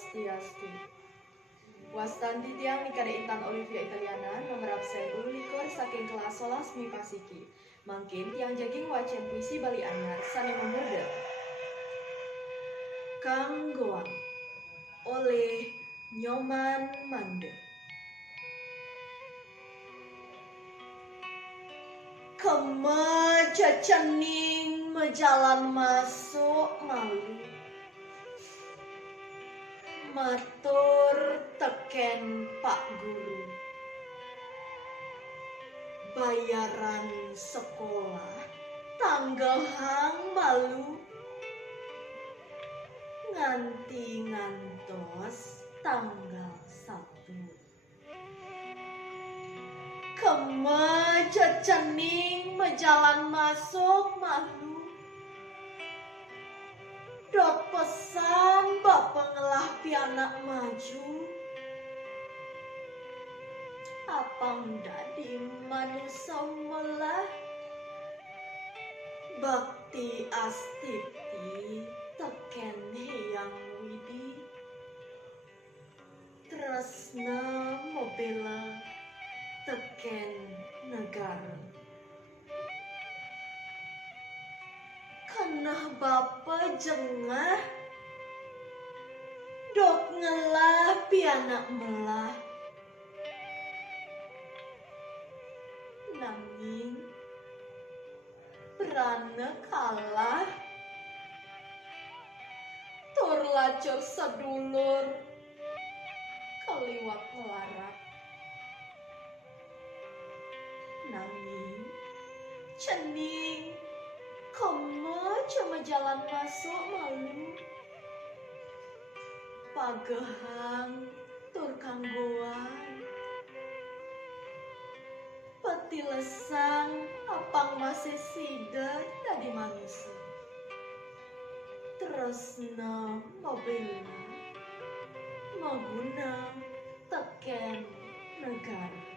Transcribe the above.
Swastiastu. Wastanti tiang nikade intan Olivia Italiana nomor absen 12 saking kelas 11 MIPA Siki. Mangkin tiang jaging wacen puisi Bali Anyar sane memodel. Kanggoang oleh Nyoman Manda. Kemejacaning mejalan masuk malu, matur teken Pak Guru, bayaran sekolah tanggal hang malu, nganti ngantos tanggal 1. Kemejacaning mejalan masuk malu, dot pesan bapak ngelah pianak maju, apang dadi manusa melah, bakti astiti teken heyang widi, tresna mobela teken negara. Kenah bapa jengah, dok ngelah pianak melah, nanging berana kalah, tur lacur sedulur keliwat melarat. Nanging cening cuma jalan masuk malu, pagehang tur kanggoan, peti lesang apang masih sida tadi manusia, tresna mobela maguna teken negara.